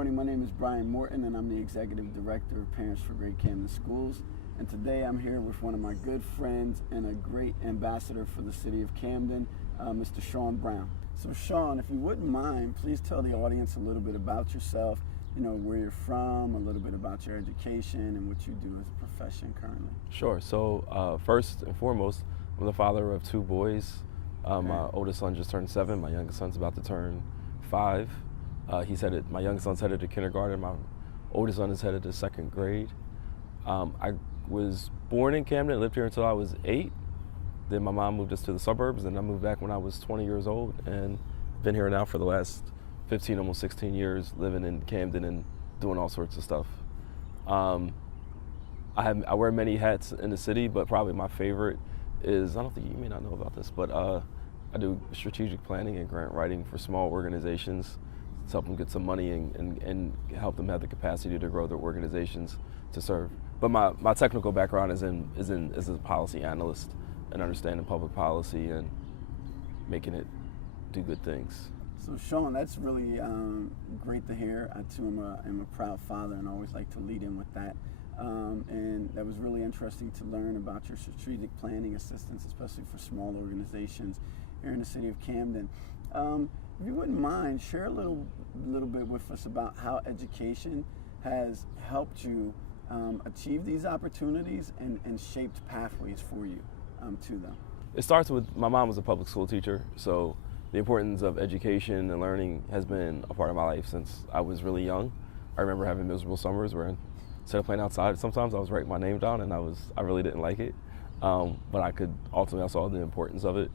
morning. My name is Brian Morton, and I'm the Executive Director of Parents for Great Camden Schools. And today I'm here with one of my good friends and a great ambassador for the city of Camden, Mr. Sean Brown. So Sean, if you wouldn't mind, please tell the audience a little bit about yourself, where you're from, a little bit about your education, and what you do as a profession currently. Sure. So first and foremost, I'm the father of two boys. My oldest son just turned 7. My youngest son's about to turn 5. My youngest son's headed to kindergarten. My oldest son is headed to 2nd grade. I was born in Camden, lived here until I was 8. Then my mom moved us to the suburbs, and I moved back when I was 20 years old, and been here now for the last 15, almost 16 years, living in Camden and doing all sorts of stuff. I wear many hats in the city, but probably my favorite is, I don't think you may not know about this, but I do strategic planning and grant writing for small organizations to help them get some money and help them have the capacity to grow their organizations to serve. But my technical background is as a policy analyst and understanding public policy and making it do good things. So Sean, that's really great to hear. I too am a proud father, and I always like to lead in with that. And that was really interesting to learn about your strategic planning assistance, especially for small organizations here in the city of Camden. If you wouldn't mind, share a little bit with us about how education has helped you achieve these opportunities and shaped pathways for you to them. It starts with, my mom was a public school teacher, so the importance of education and learning has been a part of my life since I was really young. I remember having miserable summers where instead of playing outside, sometimes I was writing my name down, and I really didn't like it. But I saw the importance of it.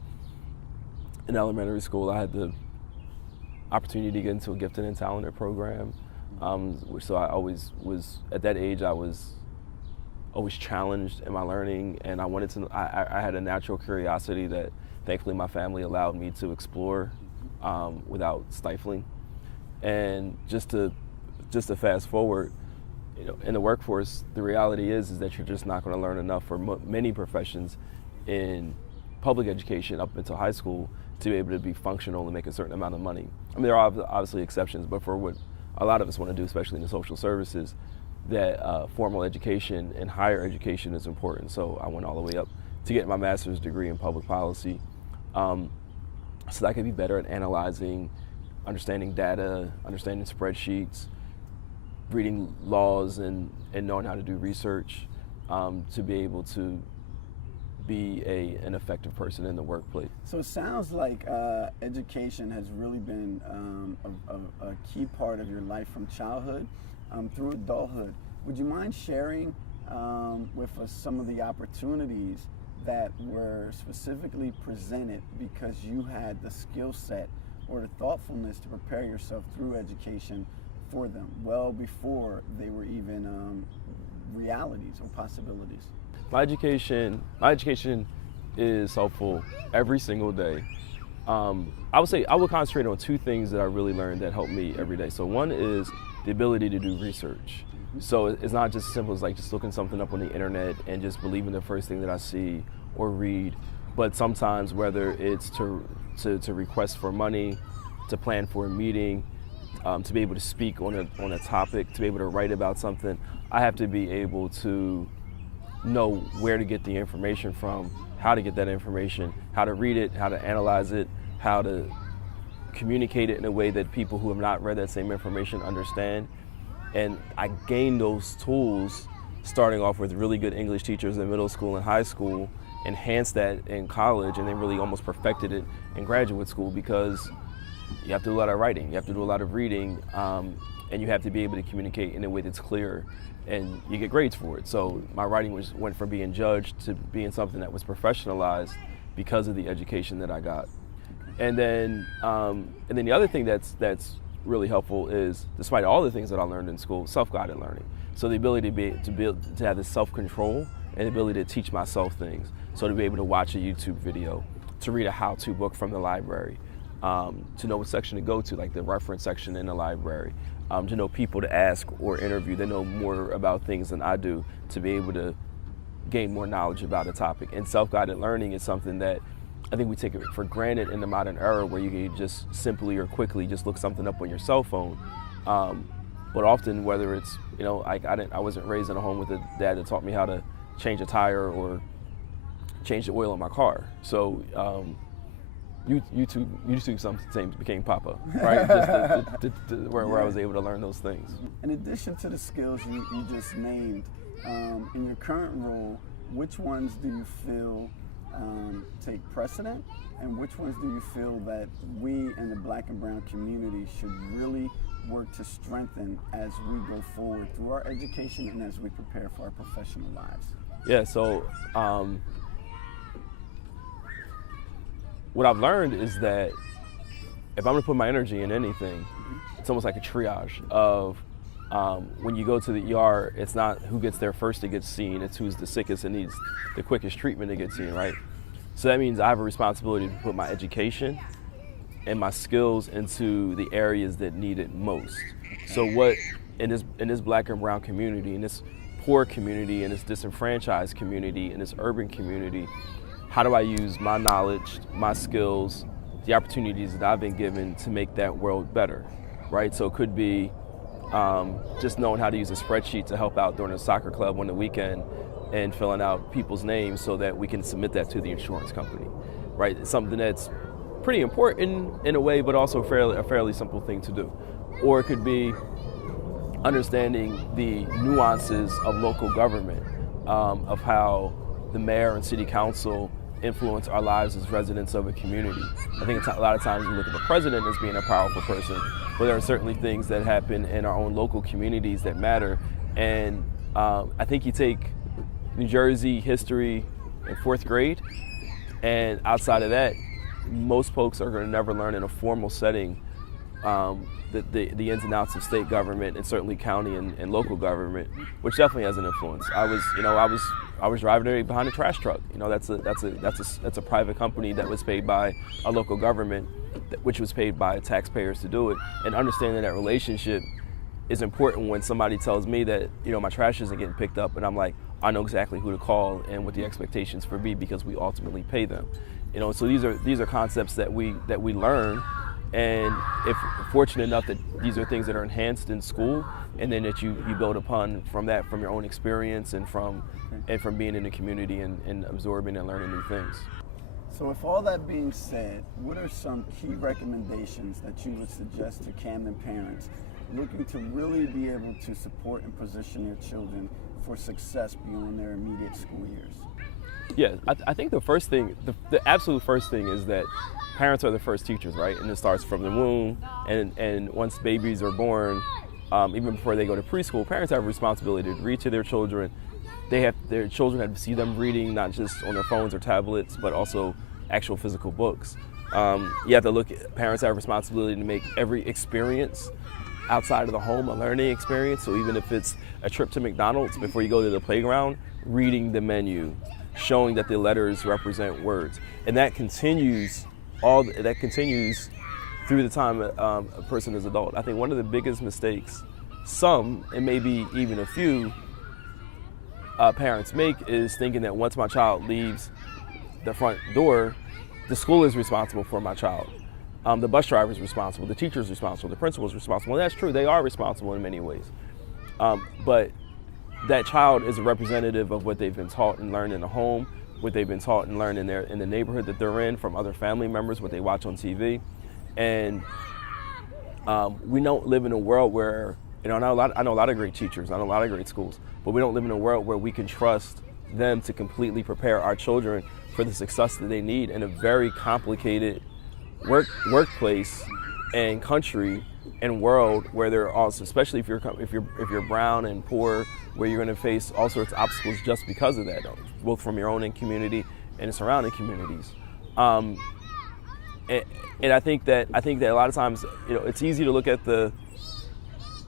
In elementary school, I had the opportunity to get into a gifted and talented program. So I always was, at that age, I was always challenged in my learning, and I had a natural curiosity that thankfully my family allowed me to explore without stifling. And just to fast forward, in the workforce, the reality is that you're just not going to learn enough for many professions in public education up until high school to be able to be functional and make a certain amount of money. I mean, there are obviously exceptions, but for what a lot of us want to do, especially in the social services, that formal education and higher education is important. So I went all the way up to get my master's degree in public policy, so that I could be better at analyzing, understanding data, understanding spreadsheets, reading laws, and knowing how to do research, to be able to be an effective person in the workplace. So it sounds like education has really been a key part of your life from childhood through adulthood. Would you mind sharing with us some of the opportunities that were specifically presented because you had the skill set or the thoughtfulness to prepare yourself through education for them well before they were even realities or possibilities? My education is helpful every single day. I would say I would concentrate on 2 things that I really learned that helped me every day. So one is the ability to do research. So it's not just as simple as like just looking something up on the internet and just believing the first thing that I see or read, but sometimes whether it's to request for money, to plan for a meeting, to be able to speak on a topic, to be able to write about something, I have to be able to know where to get the information from, how to get that information, how to read it, how to analyze it, how to communicate it in a way that people who have not read that same information understand. And I gained those tools starting off with really good English teachers in middle school and high school, enhanced that in college, and then really almost perfected it in graduate school, because you have to do a lot of writing, you have to do a lot of reading, and you have to be able to communicate in a way that's clear, and you get grades for it. So my writing went from being judged to being something that was professionalized because of the education that I got. And then the other thing that's really helpful is, despite all the things that I learned in school, self-guided learning. So the ability to have this self-control and the ability to teach myself things. So to be able to watch a YouTube video, to read a how-to book from the library, to know what section to go to, like the reference section in the library, to know people to ask or interview. They know more about things than I do, to be able to gain more knowledge about a topic. And self-guided learning is something that I think we take it for granted in the modern era, where you can just simply or quickly just look something up on your cell phone. but often whether it's, I wasn't raised in a home with a dad that taught me how to change a tire or change the oil in my car. So YouTube sometimes became Papa, right? Just where I was able to learn those things. In addition to the skills you just named, in your current role, which ones do you feel take precedent, and which ones do you feel that we in the Black and brown community should really work to strengthen as we go forward through our education and as we prepare for our professional lives? Yeah, so what I've learned is that if I'm gonna put my energy in anything, it's almost like a triage of when you go to the ER, it's not who gets there first that gets seen, it's who's the sickest and needs the quickest treatment to get seen, right? So that means I have a responsibility to put my education and my skills into the areas that need it most. So what in this Black and brown community, in this poor community, in this disenfranchised community, in this urban community, how do I use my knowledge, my skills, the opportunities that I've been given to make that world better, right? So it could be just knowing how to use a spreadsheet to help out during a soccer club on the weekend and filling out people's names so that we can submit that to the insurance company, right? It's something that's pretty important in a way, but also a fairly simple thing to do. Or it could be understanding the nuances of local government, of how the mayor and city council influence our lives as residents of a community. I think a lot of times we look at the president as being a powerful person, but there are certainly things that happen in our own local communities that matter. And I think you take New Jersey history in 4th grade, and outside of that, most folks are going to never learn in a formal setting the ins and outs of state government and certainly county and local government, which definitely has an influence. I was driving there behind a trash truck. That's a private company that was paid by a local government, which was paid by taxpayers to do it. And understanding that relationship is important when somebody tells me that my trash isn't getting picked up, and I'm like, I know exactly who to call and what the expectations for be, because we ultimately pay them. So these are concepts that we learn, and if fortunate enough that these are things that are enhanced in school, and then that you build upon from your own experience and from being in the community and absorbing and learning new things. So with all that being said, what are some key recommendations that you would suggest to Camden parents looking to really be able to support and position their children for success beyond their immediate school years? Yeah, I think the first thing, the absolute first thing is that parents are the first teachers, right? And it starts from the womb, and once babies are born, even before they go to preschool, parents have a responsibility to read to their children. Their children have to see them reading, not just on their phones or tablets, but also actual physical books. You have to look at, parents have a responsibility to make every experience outside of the home a learning experience. So even if it's a trip to McDonald's before you go to the playground, reading the menu, showing that the letters represent words. And that continues through the time a person is adult. I think one of the biggest mistakes some, and maybe even a few, parents make is thinking that once my child leaves the front door, the school is responsible for my child. The bus driver is responsible, the teacher is responsible, the principal is responsible. And that's true, they are responsible in many ways. But that child is a representative of what they've been taught and learned in the home, what they've been taught and learned in the neighborhood that they're in, from other family members, what they watch on TV. And we don't live in a world where, I know a lot of great teachers, I know a lot of great schools, but we don't live in a world where we can trust them to completely prepare our children for the success that they need in a very complicated workplace and country and world where there are also, especially if you're brown and poor, where you're going to face all sorts of obstacles just because of that, both from your own community and surrounding communities. And I think that a lot of times, it's easy to look at the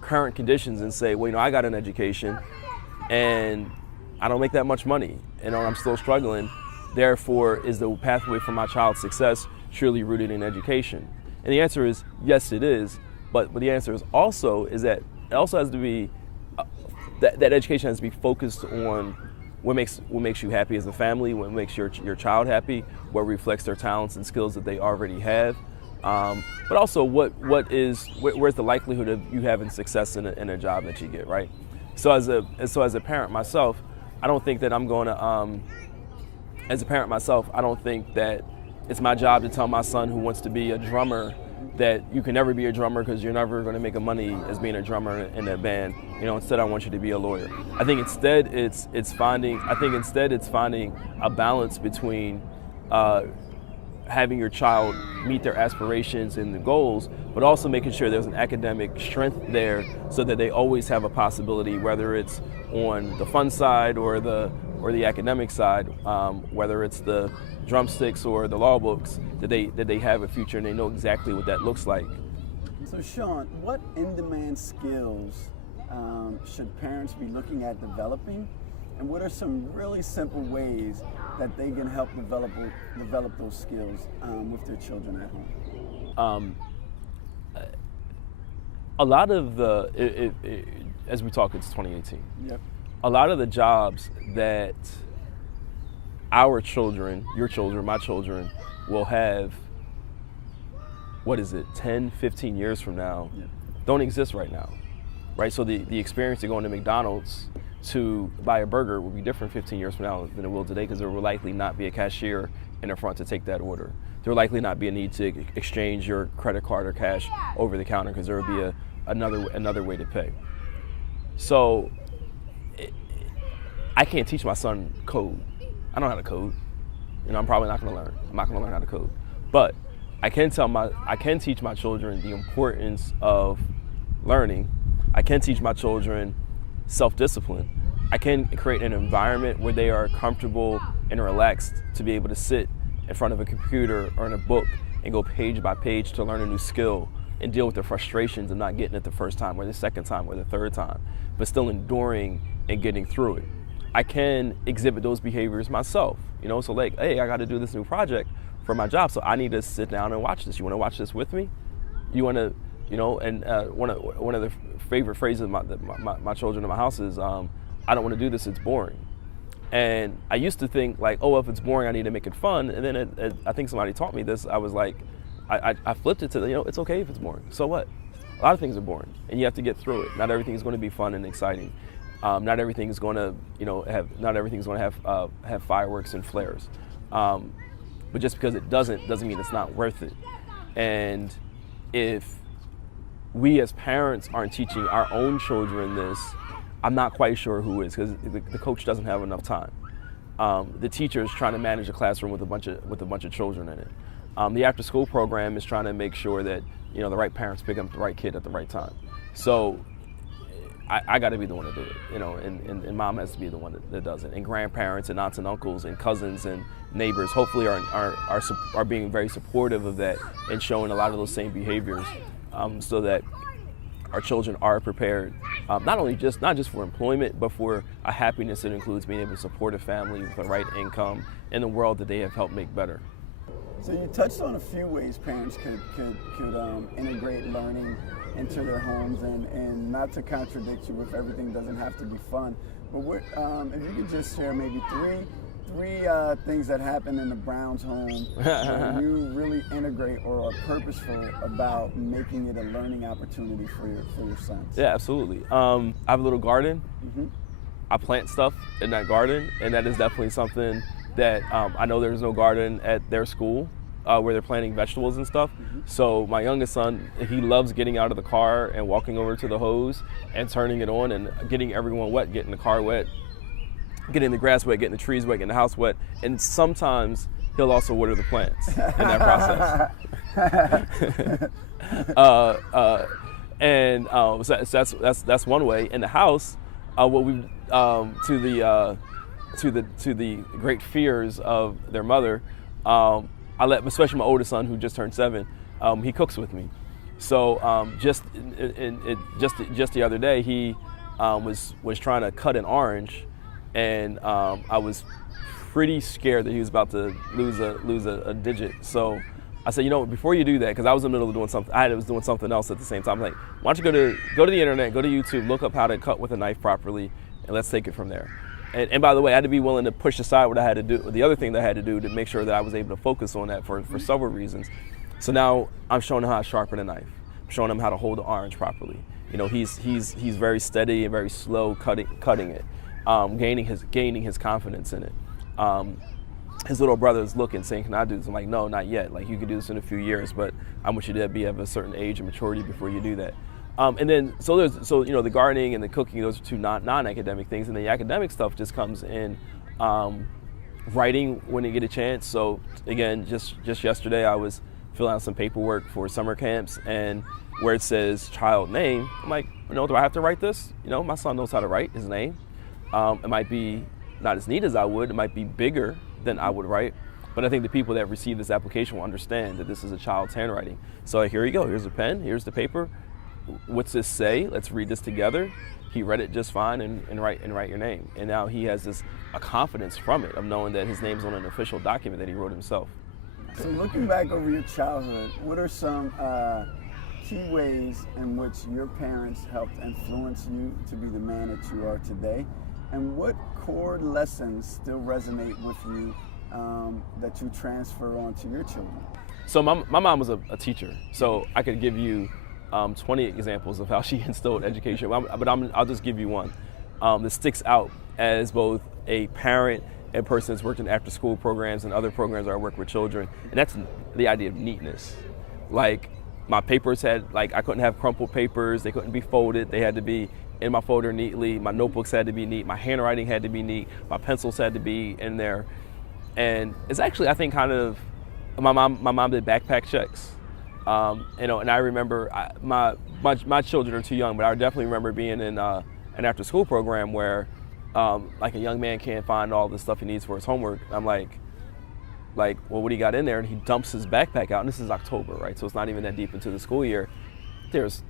current conditions and say, well, I got an education and I don't make that much money, and I'm still struggling. Therefore, is the pathway for my child's success surely rooted in education? And the answer is yes, it is. But the answer is that it also has to be that education has to be focused on what makes you happy as a family, what makes your child happy, what reflects their talents and skills that they already have. but also where's the likelihood of you having success in a job that you get, right? So as a parent myself, I don't think that I'm going to as a parent myself, I don't think that it's my job to tell my son who wants to be a drummer that you can never be a drummer because you're never going to make a money as being a drummer in that band. Instead I want you to be a lawyer. I think instead it's finding a balance between having your child meet their aspirations and the goals, but also making sure there's an academic strength there so that they always have a possibility, whether it's on the fun side or the academic side, whether it's the drumsticks or the law books, that they have a future and they know exactly what that looks like. So Sean, what in-demand skills should parents be looking at developing, and what are some really simple ways that they can help develop those skills with their children at home? A lot of as we talk, it's 2018. Yep. A lot of the jobs that our children, your children, my children, will have, 10, 15 years from now, Yep. don't exist right now, right? So the experience of going to McDonald's to buy a burger will be different 15 years from now than it will today, because there will likely not be a cashier in the front to take that order. There will likely not be a need to exchange your credit card or cash over the counter, because there will be another way to pay. So I can't teach my son code. I don't know how to code. I'm probably not going to learn. I'm not going to learn how to code. But I can teach my children the importance of learning. I can teach my children self-discipline. I can create an environment where they are comfortable and relaxed to be able to sit in front of a computer or in a book and go page by page to learn a new skill and deal with their frustrations of not getting it the first time or the second time or the third time, but still enduring and getting through it. I can exhibit those behaviors myself, so like, hey, I got to do this new project for my job, so I need to sit down and watch this. You want to watch this with me? You want to, and one of the favorite phrases of my children in my house is, I don't want to do this, it's boring. And I used to think like, oh, if it's boring, I need to make it fun. And then I think somebody taught me this. I was like, I flipped it to, it's okay if it's boring. So what? A lot of things are boring, and you have to get through it. Not everything is going to be fun and exciting. Not everything is going to, have fireworks and flares. But just because it doesn't mean it's not worth it. And if we as parents aren't teaching our own children this, I'm not quite sure who is, because the coach doesn't have enough time. The teacher is trying to manage a classroom with a bunch of children in it. The after school program is trying to make sure that the right parents pick up the right kid at the right time. So I got to be the one to do it, and mom has to be the one that does it. And grandparents and aunts and uncles and cousins and neighbors hopefully are being very supportive of that and showing a lot of those same behaviors, so that our children are prepared, not just for employment, but for a happiness that includes being able to support a family with the right income in the world that they have helped make better. So you touched on a few ways parents could integrate learning into their homes, and not to contradict you if everything doesn't have to be fun, but if you could just share maybe three things that happen in the Browns home where you really integrate or are purposeful about making it a learning opportunity for your sons. Yeah, absolutely. I have a little garden. Mm-hmm. I plant stuff in that garden, and that is definitely something that I know there's no garden at their school where they're planting vegetables and stuff. Mm-hmm. So my youngest son, he loves getting out of the car and walking over to the hose and turning it on and getting everyone wet, getting the car wet, getting the grass wet, getting the trees wet, getting the house wet. And sometimes he'll also water the plants in that process. So that's one way. In the house, what we to the great fears of their mother, I let, especially my oldest son who just turned 7, he cooks with me. So just the other day, he was trying to cut an orange, and I was pretty scared that he was about to lose a digit. So I said, before you do that, because I was in the middle of doing something, I was doing something else at the same time. I'm like, why don't you go to the internet, go to YouTube, look up how to cut with a knife properly, and let's take it from there. And by the way, I had to be willing to push aside what I had to do, the other thing that I had to do to make sure that I was able to focus on that for several reasons. So now I'm showing him how to sharpen a knife. I'm showing him how to hold the orange properly. You know, he's very steady and very slow cutting it, gaining his confidence in it. His little brother is looking, saying, "Can I do this?" I'm like, "No, not yet. Like, you can do this in a few years, but I want you to be of a certain age and maturity before you do that." And then, so you know, the gardening and the cooking, those are two non-academic things, and the academic stuff just comes in writing when you get a chance. So again, just yesterday, I was filling out some paperwork for summer camps, and where it says child name, I'm like, you know, do I have to write this? You know, my son knows how to write his name. It might be not as neat as I would. It might be bigger than I would write. But I think the people that receive this application will understand that this is a child's handwriting. So like, here you go. Here's a pen. Here's the paper. What's this say? Let's read this together. He read it just fine and write your name. And now he has a confidence from it of knowing that his name's on an official document that he wrote himself. So looking back over your childhood, what are some key ways in which your parents helped influence you to be the man that you are today? And what core lessons still resonate with you that you transfer on to your children? So my mom was a teacher, so I could give you 20 examples of how she instilled education, but I'll just give you one that sticks out as both a parent and person that's worked in after school programs and other programs where I work with children, and that's the idea of neatness. Like, my papers I couldn't have crumpled papers, they couldn't be folded, they had to be in my folder neatly, my notebooks had to be neat, my handwriting had to be neat, my pencils had to be in there. And it's actually, I think, kind of, my mom did backpack checks. You know, and I remember my children are too young, but I definitely remember being in an after school program where like a young man can't find all the stuff he needs for his homework. I'm like, well, what do you got in there? And he dumps his backpack out, and this is October, right? So it's not even that deep into the school year. There's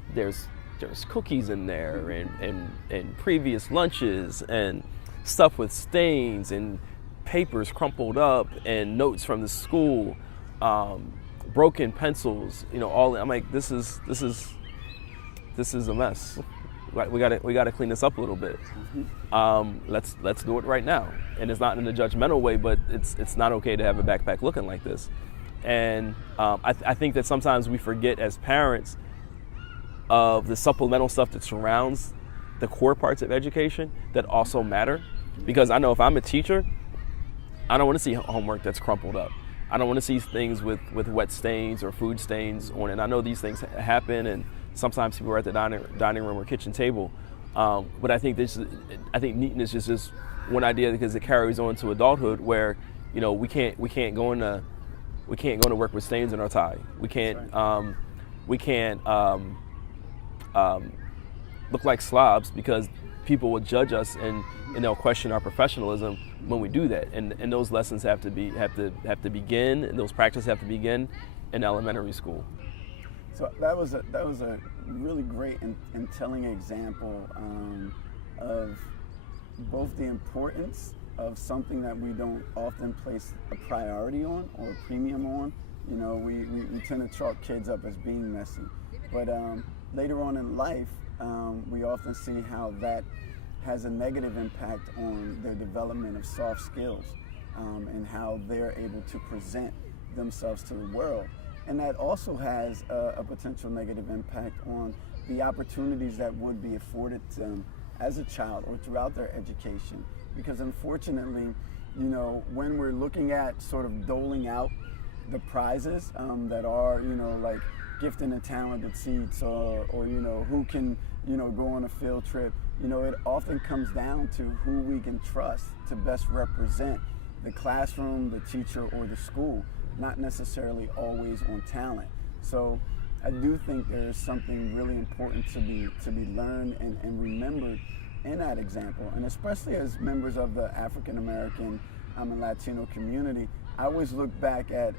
cookies in there and previous lunches and stuff with stains and papers crumpled up and notes from the school, broken pencils, you know, all. I'm like, this is a mess. Like, we gotta clean this up a little bit. Let's do it right now. And it's not in a judgmental way, but it's not okay to have a backpack looking like this. And I think that sometimes we forget as parents of the supplemental stuff that surrounds the core parts of education that also matter. Because I know if I'm a teacher, I don't want to see homework that's crumpled up. I don't want to see things with wet stains or food stains on it. And I know these things happen, and sometimes people are at the dining room or kitchen table. But I think neatness is just one idea, because it carries on to adulthood, where, you know, we can't go into work with stains in our tie. We can't look like slobs, because people will judge us and they'll question our professionalism when we do that. And those lessons have to begin, and those practices have to begin in elementary school. So that was a really great and telling example of both the importance of something that we don't often place a priority on or a premium on. You know, we tend to chalk kids up as being messy, but later on in life, we often see how that has a negative impact on their development of soft skills and how they're able to present themselves to the world. And that also has a potential negative impact on the opportunities that would be afforded to them as a child or throughout their education. Because unfortunately, you know, when we're looking at sort of doling out the prizes that are, you know, like gifting a talented seats or you know, who can, you know, go on a field trip, you know, it often comes down to who we can trust to best represent the classroom, the teacher, or the school, not necessarily always on talent. So I do think there is something really important to be learned and remembered in that example. And especially as members of the African American and Latino community, I always look back at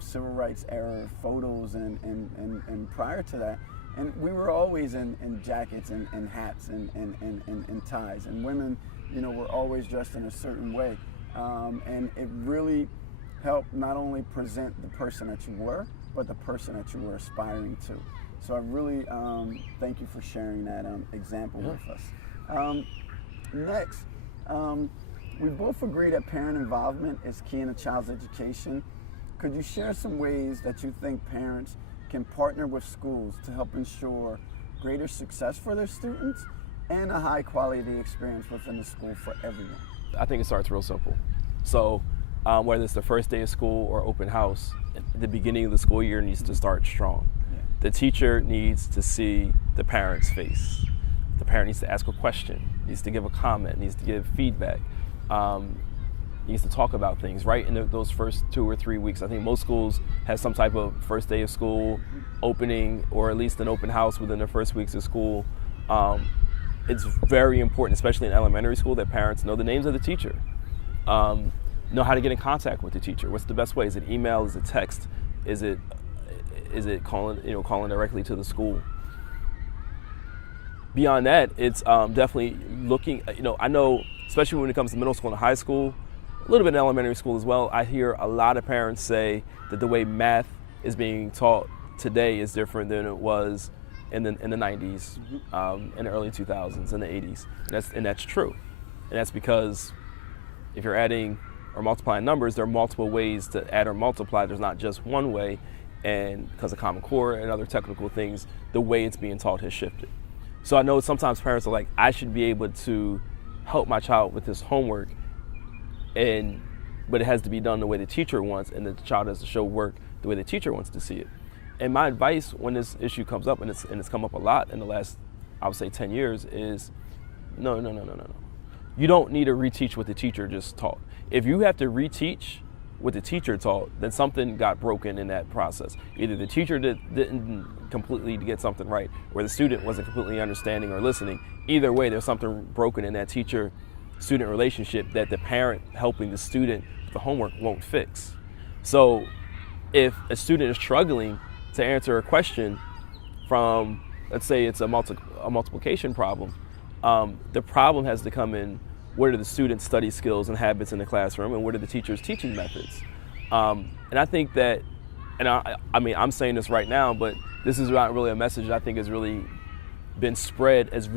civil rights era photos and prior to that, and we were always in jackets and hats and ties, and women, you know, were always dressed in a certain way, and it really helped not only present the person that you were, but the person that you were aspiring to. So I really thank you for sharing that example with us. Next, we both agree that parent involvement is key in a child's education. could you share some ways that you think parents can partner with schools to help ensure greater success for their students and a high quality experience within the school for everyone? I think it starts real simple. So whether it's the first day of school or open house, the beginning of the school year needs to start strong. Yeah. The teacher needs to see the parent's face. The parent needs to ask a question, needs to give a comment, needs to give feedback, needs to talk about things right in those first 2 or 3 weeks. I think most schools have some type of first day of school opening, or at least an open house within the first weeks of school. It's very important, especially in elementary school, that parents know the names of the teacher, know how to get in contact with the teacher. What's the best way? Is it email? Is it text? Is it calling directly to the school? Beyond that, it's definitely looking. I know, especially when it comes to middle school and high school, a little bit in elementary school as well, I hear a lot of parents say that the way math is being taught today is different than it was in the 90s, in the early 2000s, in the 80s. And that's true. And that's because if you're adding or multiplying numbers, there are multiple ways to add or multiply. There's not just one way. And because of Common Core and other technical things, the way it's being taught has shifted. So I know sometimes parents are like, I should be able to help my child with his homework, but it has to be done the way the teacher wants, and the child has to show work the way the teacher wants to see it. And my advice when this issue comes up, and it's come up a lot in the last, I would say 10 years, is no. You don't need to reteach what the teacher just taught. If you have to reteach what the teacher taught, then something got broken in that process. Either the teacher didn't completely get something right, or the student wasn't completely understanding or listening. Either way, there's something broken in that teacher-student relationship that the parent helping the student with the homework won't fix. So if a student is struggling to answer a question from, let's say it's a multiplication problem, the problem has to come in, what are the students' study skills and habits in the classroom, and what are the teachers' teaching methods? And I think that, and I mean, I'm saying this right now, but this is not really a message I think has really been spread as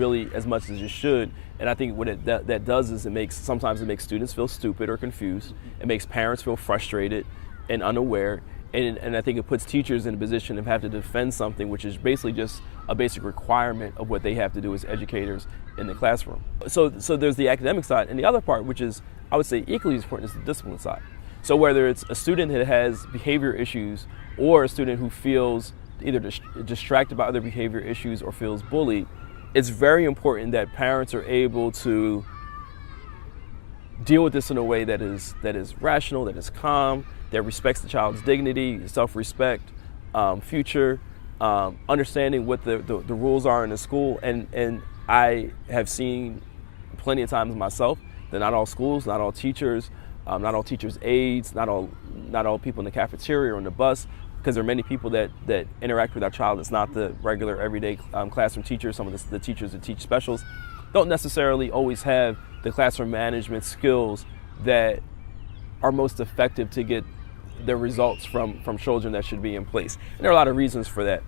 much as it should. And I think what that does is sometimes it makes students feel stupid or confused. It makes parents feel frustrated and unaware. And I think it puts teachers in a position of having to defend something which is basically just a basic requirement of what they have to do as educators in the classroom. So there's the academic side, and the other part, which is, I would say, equally as important, is the discipline side. So whether it's a student that has behavior issues or a student who feels either distracted by other behavior issues or feels bullied, it's very important that parents are able to deal with this in a way that is rational, that is calm, that respects the child's dignity, self-respect, future, understanding what the rules are in the school. And I have seen plenty of times myself that not all schools, not all teachers, not all teachers' aides, not all people in the cafeteria or on the bus, because there are many people that interact with our child. It's not the regular everyday classroom teachers. Some of the teachers that teach specials don't necessarily always have the classroom management skills that are most effective to get the results from children that should be in place. And there are a lot of reasons for that.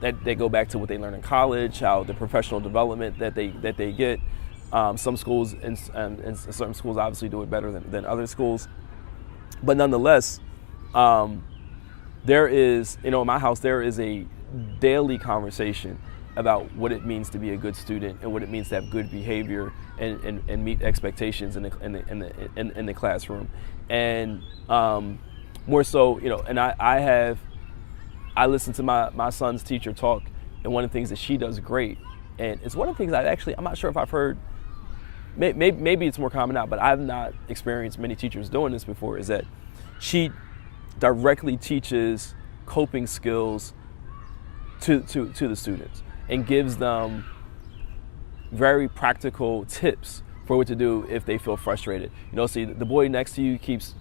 That they go back to what they learn in college, how the professional development that they get. Some schools and certain schools obviously do it better than other schools. But nonetheless, there is, in my house, there is a daily conversation about what it means to be a good student and what it means to have good behavior and meet expectations in the classroom. And more so, and I listen to my son's teacher talk, and one of the things that she does great, and it's one of the things I'm not sure if I've heard, maybe it's more common now, but I've not experienced many teachers doing this before, is that she directly teaches coping skills to the students and gives them very practical tips for what to do if they feel frustrated. See, the boy next to you keeps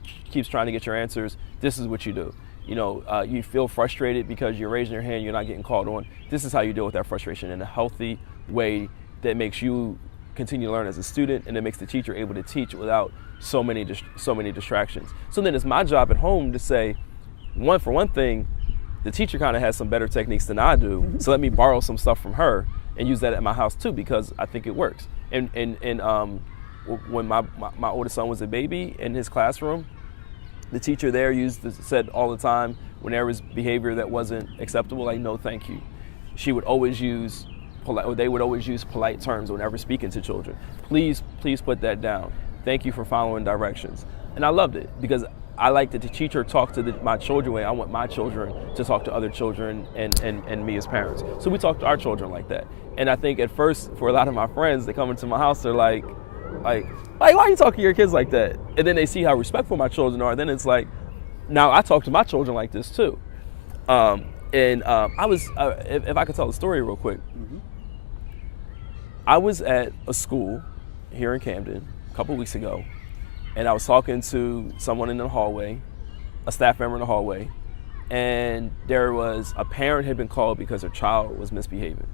trying to get your answers. This is what you do. You feel frustrated because you're raising your hand, you're not getting called on. This is how you deal with that frustration in a healthy way that makes you continue to learn as a student, and it makes the teacher able to teach without so many distractions. So then it's my job at home to say, for one thing, the teacher kind of has some better techniques than I do, so let me borrow some stuff from her and use that at my house too, because I think it works. And when my oldest son was a baby in his classroom, The teacher there said all the time when there was behavior that wasn't acceptable, like, no, thank you. She would always use polite, or they would always use polite terms whenever speaking to children. Please put that down. Thank you for following directions. And I loved it because I like that the teacher talked to my children the way I want my children to talk to other children and me as parents. So we talk to our children like that. And I think at first, for a lot of my friends that come into my house, they're like, why are you talking to your kids like that? And then they see how respectful my children are. Then it's like, now I talk to my children like this too. I was, if I could tell a story real quick. Mm-hmm. I was at a school here in Camden a couple weeks ago, and I was talking to someone in the hallway, a staff member in the hallway, and there was a parent had been called because her child was misbehaving.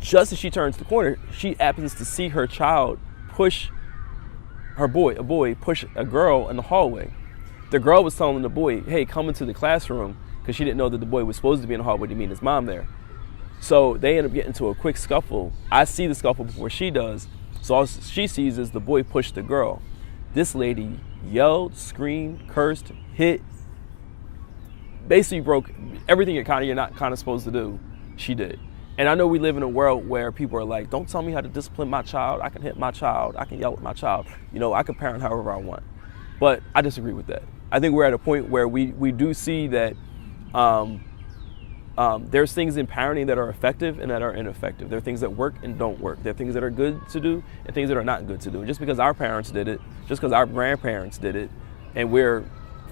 Just as she turns the corner, she happens to see her child push a boy push a girl in the hallway. The girl was telling the boy, hey, come into the classroom, because she didn't know that the boy was supposed to be in the hallway to meet his mom there. So they end up getting into a quick scuffle. I see the scuffle before she does. So all she sees is the boy push the girl. This lady yelled, screamed, cursed, hit, basically broke everything you're not kind of supposed to do. She did. And I know we live in a world where people are like, don't tell me how to discipline my child. I can hit my child. I can yell at my child. You know, I can parent however I want. But I disagree with that. I think we're at a point where we do see that there's things in parenting that are effective and that are ineffective. There are things that work and don't work. There are things that are good to do and things that are not good to do. And just because our parents did it, just because our grandparents did it, and we're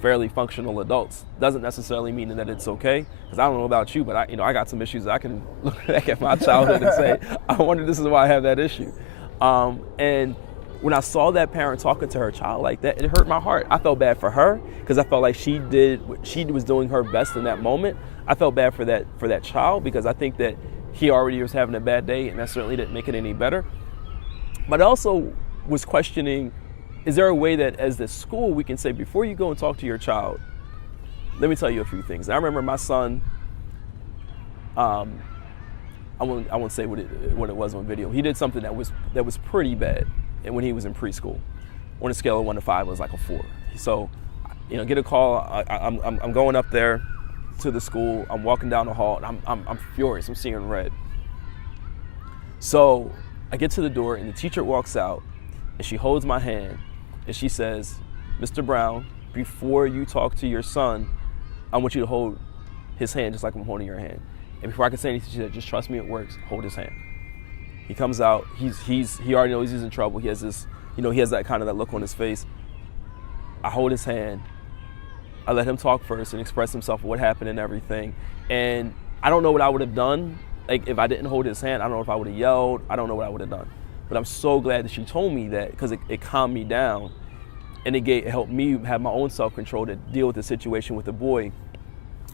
fairly functional adults, doesn't necessarily mean that it's okay. Because I don't know about you, but I got some issues that I can look back at my childhood and say, I wonder this is why I have that issue. And when I saw that parent talking to her child like that, it hurt my heart. I felt bad for her because I felt like she was doing her best in that moment. I felt bad for that child because I think that he already was having a bad day, and that certainly didn't make it any better. But I also was questioning, is there a way that as the school we can say, before you go and talk to your child, let me tell you a few things. And I remember my son, I won't say what it was on video. He did something that was pretty bad, and when he was in preschool, on a scale of 1 to 5, it was like a 4. So, get a call. I'm going up there to the school. I'm walking down the hall, and I'm furious. I'm seeing red. So I get to the door, and the teacher walks out, and she holds my hand, and she says, Mr. Brown, before you talk to your son, I want you to hold his hand just like I'm holding your hand. And before I could say anything, she said, just trust me, it works. Hold his hand. He comes out. He already knows he's in trouble. He has this, he has that kind of that look on his face. I hold his hand. I let him talk first and express himself, what happened and everything. And I don't know what I would have done. Like, if I didn't hold his hand, I don't know if I would have yelled. I don't know what I would have done. But I'm so glad that she told me that, because it calmed me down, and it helped me have my own self-control to deal with the situation with a boy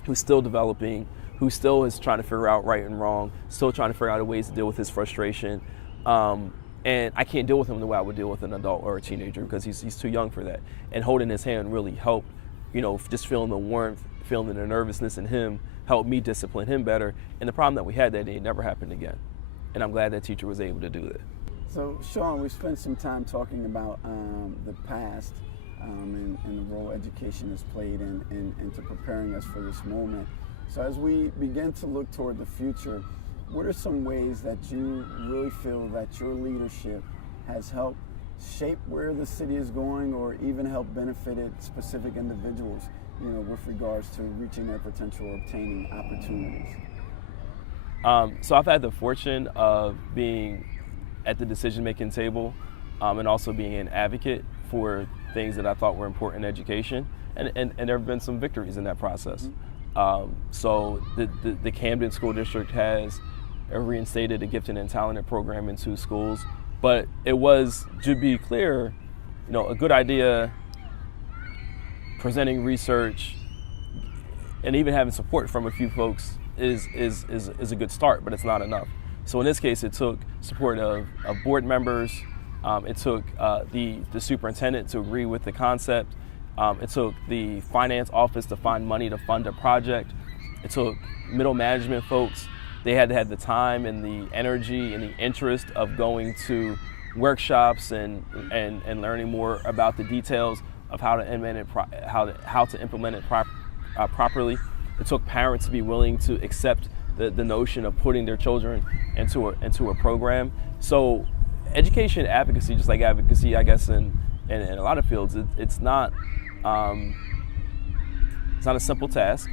who's still developing, who still is trying to figure out right and wrong, still trying to figure out ways to deal with his frustration. And I can't deal with him the way I would deal with an adult or a teenager, because he's too young for that. And holding his hand really helped, just feeling the warmth, feeling the nervousness in him, helped me discipline him better. And the problem that we had that day never happened again. And I'm glad that teacher was able to do that. So, Sean, we spent some time talking about the past and the role education has played into preparing us for this moment. So as we begin to look toward the future, what are some ways that you really feel that your leadership has helped shape where the city is going, or even help benefited specific individuals, with regards to reaching their potential or obtaining opportunities? So I've had the fortune of being at the decision-making table, and also being an advocate for things that I thought were important in education, and there have been some victories in that process. Mm-hmm. So the Camden School District has reinstated a gifted and talented program in 2 schools, but it was, to be clear, a good idea, presenting research, and even having support from a few folks is a good start, but it's not enough. So in this case, it took support of board members. It took the superintendent to agree with the concept. It took the finance office to find money to fund a project. It took middle management folks. They had to have the time and the energy and the interest of going to workshops and learning more about the details of how to implement it, how to implement it properly. It took parents to be willing to accept the notion of putting their children into a program. So education advocacy, just like advocacy, I guess, in a lot of fields, it's not a simple task.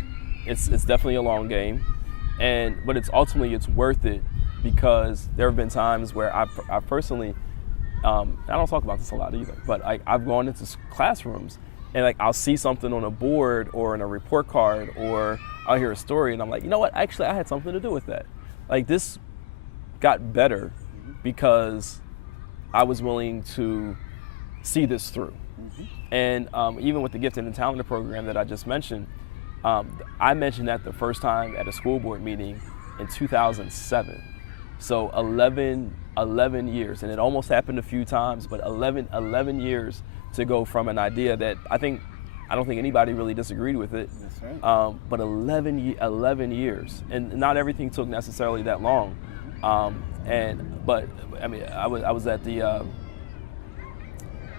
It's definitely a long game, but it's worth it, because there have been times where I personally, I don't talk about this a lot either, but I've gone into classrooms and like I'll see something on a board or in a report card, or I'll hear a story and I'm like, you know what, actually I had something to do with that. Like, this got better because I was willing to see this through. And even with the Gifted and Talented program that I just mentioned, I mentioned that the first time at a school board meeting in 2007. So 11 years, and it almost happened a few times, but 11 years to go from an idea that I don't think anybody really disagreed with it. That's right. But 11 years, and not everything took necessarily that long. But I mean, I was at the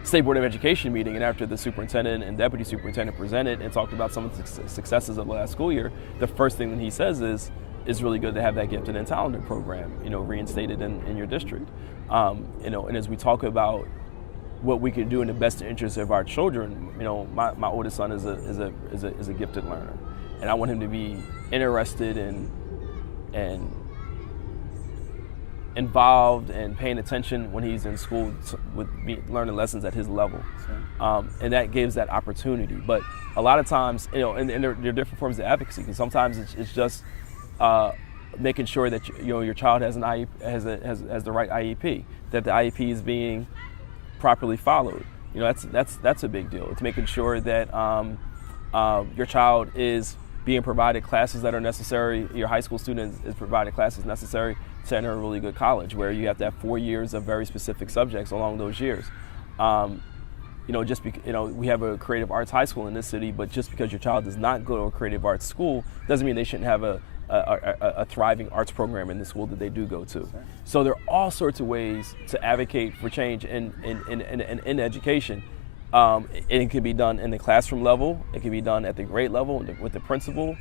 State Board of Education meeting, and after the superintendent and deputy superintendent presented and talked about some of the successes of the last school year, the first thing that he says is, it's really good to have that Gifted and Talented program, reinstated in your district. And as we talk about what we can do in the best interest of our children, my oldest son is a gifted learner, and I want him to be interested and involved and paying attention when he's in school with learning lessons at his level. And that gives that opportunity. But a lot of times, and there are different forms of advocacy, because sometimes it's just making sure that your child has an IEP, has the right IEP, that the IEP is being properly followed. That's a big deal. It's making sure that your child is being provided classes that are necessary. Your high school student is provided classes necessary to enter a really good college, where you have to have 4 years of very specific subjects along those years. We have a creative arts high school in this city, but just because your child does not go to a creative arts school doesn't mean they shouldn't have a thriving arts program in the school that they do go to. So there are all sorts of ways to advocate for change in education. It can be done in the classroom level. It can be done at the grade level with the principal,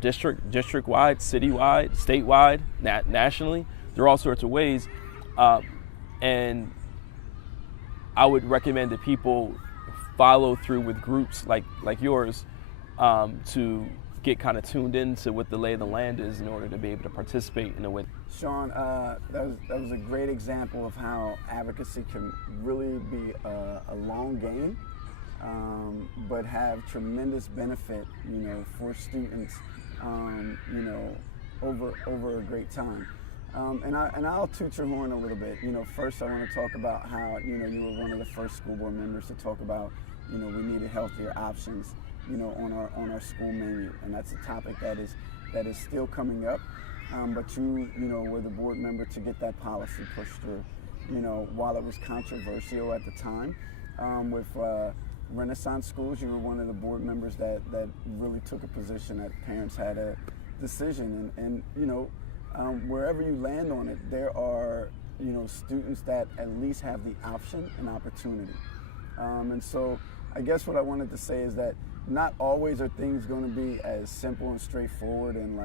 district-wide, citywide, statewide, nationally. There are all sorts of ways. And I would recommend that people follow through with groups like yours to get kind of tuned into what the lay of the land is in order to be able to participate in a way. Sean, that was a great example of how advocacy can really be a long game, but have tremendous benefit, for students, over a great time. And I'll toot your horn a little bit. First I want to talk about how, you were one of the first school board members to talk about, we needed healthier options, on our school menu, and that's a topic that is still coming up. But you were the board member to get that policy pushed through. While it was controversial at the time, with Renaissance schools, you were one of the board members that really took a position that parents had a decision, and wherever you land on it, there are students that at least have the option and opportunity. And so I guess what I wanted to say is that not always are things going to be as simple and straightforward and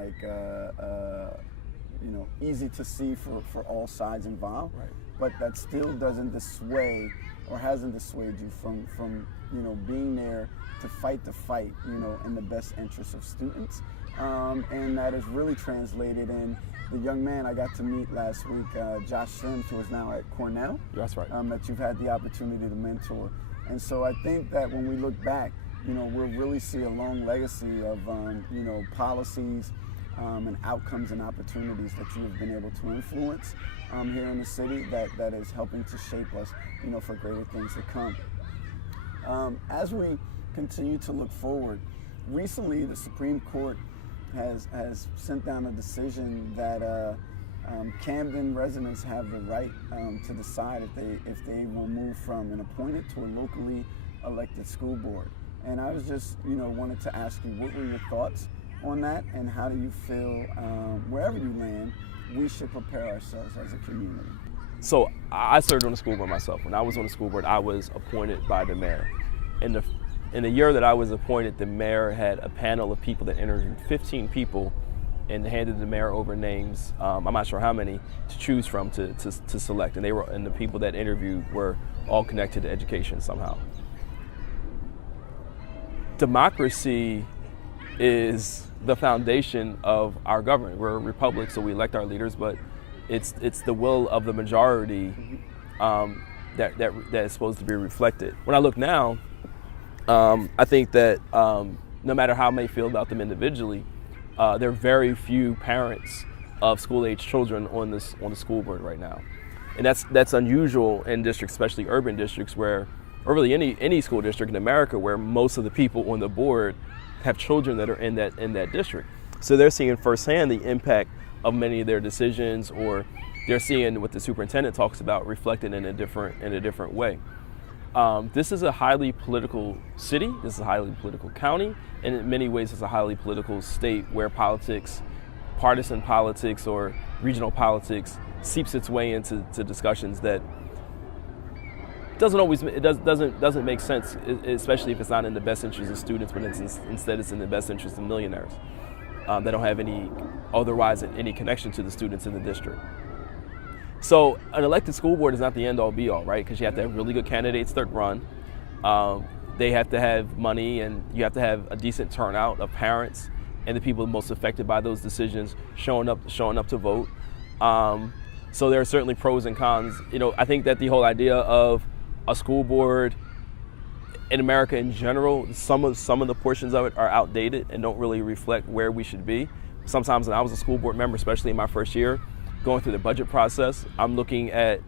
easy to see for all sides involved. Right. But that still doesn't dissuade or hasn't dissuaded you from being there to fight the fight, in the best interest of students. And that is really translated in the young man I got to meet last week, Josh Sims, who is now at Cornell. That's right. That you've had the opportunity to mentor. And so I think that when we look back, we'll really see a long legacy of, policies and outcomes and opportunities that you have been able to influence here in the city that is helping to shape us, for greater things to come. As we continue to look forward, recently the Supreme Court has sent down a decision that Camden residents have the right to decide if they will move from an appointed to a locally elected school board. And I was just, wanted to ask you, what were your thoughts on that, and how do you feel, wherever you land, we should prepare ourselves as a community? So I served on the school board myself. When I was on the school board, I was appointed by the mayor. in the year that I was appointed, the mayor had a panel of people that interviewed 15 people and handed the mayor over names, I'm not sure how many, to choose from to select. And the people that interviewed were all connected to education somehow. Democracy is the foundation of our government. We're a republic, so we elect our leaders, but it's the will of the majority that is supposed to be reflected. When I look now, I think that no matter how I may feel about them individually, there are very few parents of school-age children on the school board right now, and that's unusual in districts, especially urban districts, or really any school district in America, where most of the people on the board have children that are in that district. So they're seeing firsthand the impact of many of their decisions, or they're seeing what the superintendent talks about reflected in a different way. This is a highly political city. This is a highly political county, and in many ways, it's a highly political state where politics, partisan politics or regional politics, seeps its way into discussions that doesn't make sense, especially if it's not in the best interest of students, but instead it's in the best interest of millionaires that don't have any connection to the students in the district. So an elected school board is not the end-all be-all, right? Because you have to have really good candidates that run. They have to have money, and you have to have a decent turnout of parents and the people most affected by those decisions showing up to vote. So there are certainly pros and cons. I think that the whole idea of a school board in America in general, some of the portions of it are outdated and don't really reflect where we should be. Sometimes when I was a school board member, especially in my first year, going through the budget process, I'm looking at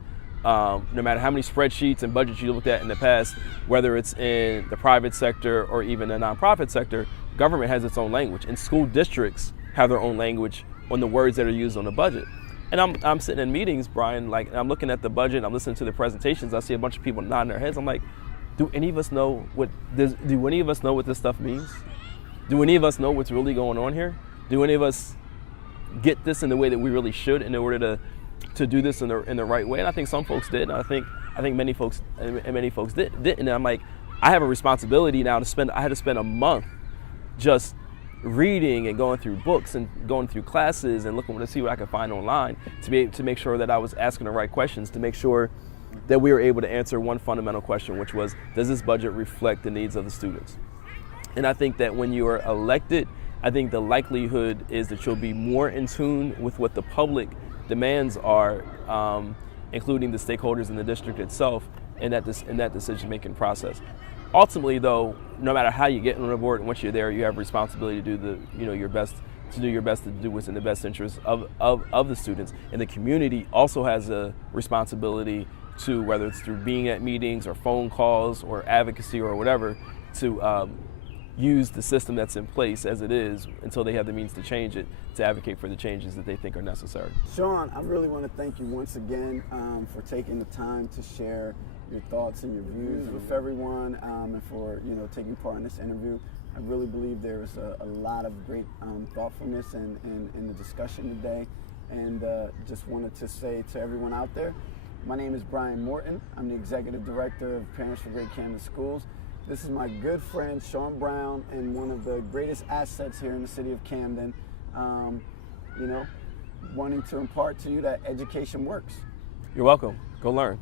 no matter how many spreadsheets and budgets you looked at in the past, whether it's in the private sector or even the nonprofit sector, government has its own language, and school districts have their own language on the words that are used on the budget. And I'm sitting in meetings, Brian, I'm looking at the budget, I'm listening to the presentations, I see a bunch of people nodding their heads. I'm like, do any of us know what this stuff means? Do any of us know what's really going on here? Do any of us get this in the way that we really should in order to do this in the right way? And I think some folks did, and I think many folks didn't. And I'm like, I have a responsibility now I had to spend a month just reading and going through books and going through classes and looking to see what I could find online to make sure that I was asking the right questions, to make sure that we were able to answer one fundamental question, which was, does this budget reflect the needs of the students? And I think that when you are elected, I think the likelihood is that you'll be more in tune with what the public demands are, including the stakeholders in the district itself, in that decision-making process. Ultimately, though, no matter how you get on the board, once you're there, you have responsibility to do your best to do what's in the best interest of the students. And the community also has a responsibility to, whether it's through being at meetings or phone calls or advocacy or whatever, to use the system that's in place as it is until they have the means to change it, to advocate for the changes that they think are necessary. Sean, I really want to thank you once again for taking the time to share your thoughts and your views with everyone, and for taking part in this interview. I really believe there's a lot of great thoughtfulness in the discussion today, and just wanted to say to everyone out there, my name is Brian Morton. I'm the Executive Director of Parents for Great Camden Schools. This is my good friend Sean Brown, and one of the greatest assets here in the city of Camden, wanting to impart to you that education works. You're welcome. Go learn.